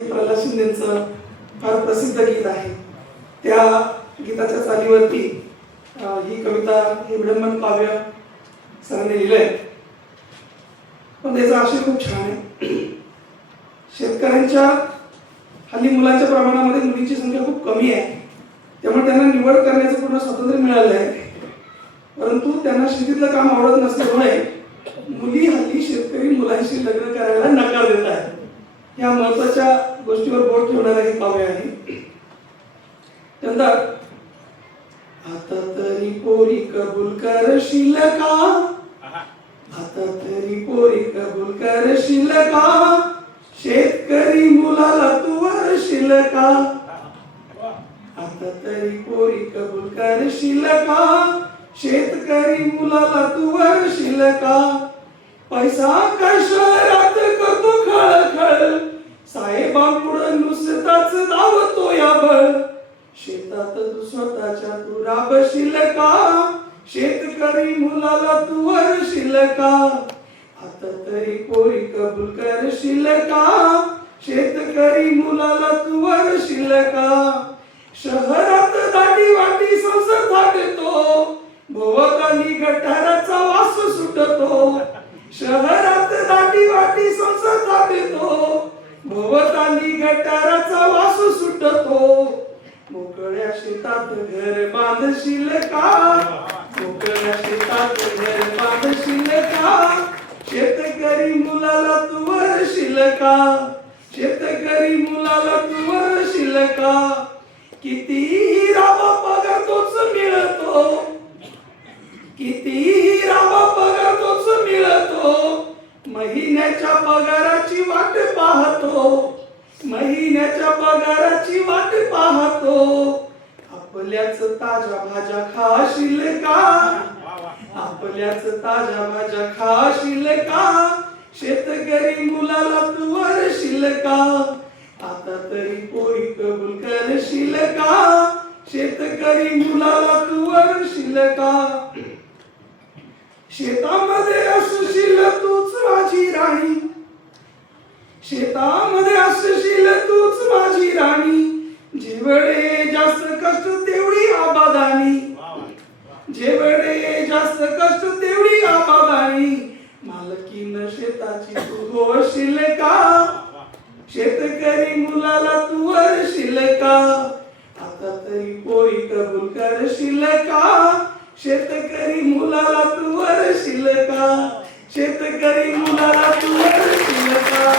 प्रल्हाद शिंदेचं फार प्रसिद्ध गीत आहे. त्या गीताच्या चालीवरती ही कविता हे विडंबन काव्य सरांनी लिहिलंय. पण त्याचा आशय खूप छान आहे. शेतकऱ्यांच्या हल्ली मुलांच्या प्रमाणामध्ये मुलींची संख्या खूप कमी आहे, त्यामुळे त्यांना निवड करण्याचं पूर्ण स्वातंत्र्य मिळालं आहे. परंतु त्यांना शेतीतलं काम आवडत नसल्यामुळे मुली हल्ली शेतकरी मुलांशी लग्न करायला नकार देत आहेत. या महत्वाच्या गोष्टीवर बोट ठेवणारं हे काव्य आहे. त्यानंतर आता तरी पोरी कबूल करशील का, आता तरी पोरी कबूल करशील का, शेतकरी मुलाला तू वरशील का, आता तरी पोरी कबूल करशील का, शेतकरी मुलाला तू वरशील का, पैसा काय शहरात करतो खळखळ, साहेबांपुढं नुसताच धावतो या बळ, शेतात तू स्वतःच्या तू राबशील का, शेतकरी मुलाला तू वरशील का, आता तरी पोरी कबूल करशील का, शेतकरी मुलाला तू वरशील का, शहरात दाटी वाटी संसार थाटतो, भोवताली गटाराचा वास सुटतो, शहरात दाटी वाटी संसार थाटतो, भोवताली गटाराचा वास सुटतो, मोकळ्या शेतात घर बांधशील का, मोकळ्या शेतात घर बांधशील का, शेतकरी मुलाला तू वरशील का, शेतकरी मुलाला तू वरशील का, किती राबा पगार तोच मिळतो, किती राबा पगार तोच मिळतो, महिन्याच्या पगाराची वाट पाहतो, महिन्याच्या पगाराची वाट पाहतो, आपल्याच ताज्या भाज्या खाशील का, आपल्याच ताज्या भाज्या खाशील का, शेतकरी मुलाला तू वरशील का, आता तरी पोरी कबूल करशील का, शेतकरी मुलाला तू वरशील का, शेतामध्ये असशील तूच माझी राणी, शेतामध्ये असशील तूच माझी राणी, जेवढे जास्त कष्ट तेवढी आबादानी, जेवढे जास्त कष्ट तेवढी आबादानी, मालकीन शेताची तू होशील का, शेतकरी मुलाला तू वरशील का, आता तरी पोरी कबूल करशील का, शेतकरी मुलाला तू वरशील का, शेतकरी मुलाला तू वरशील का.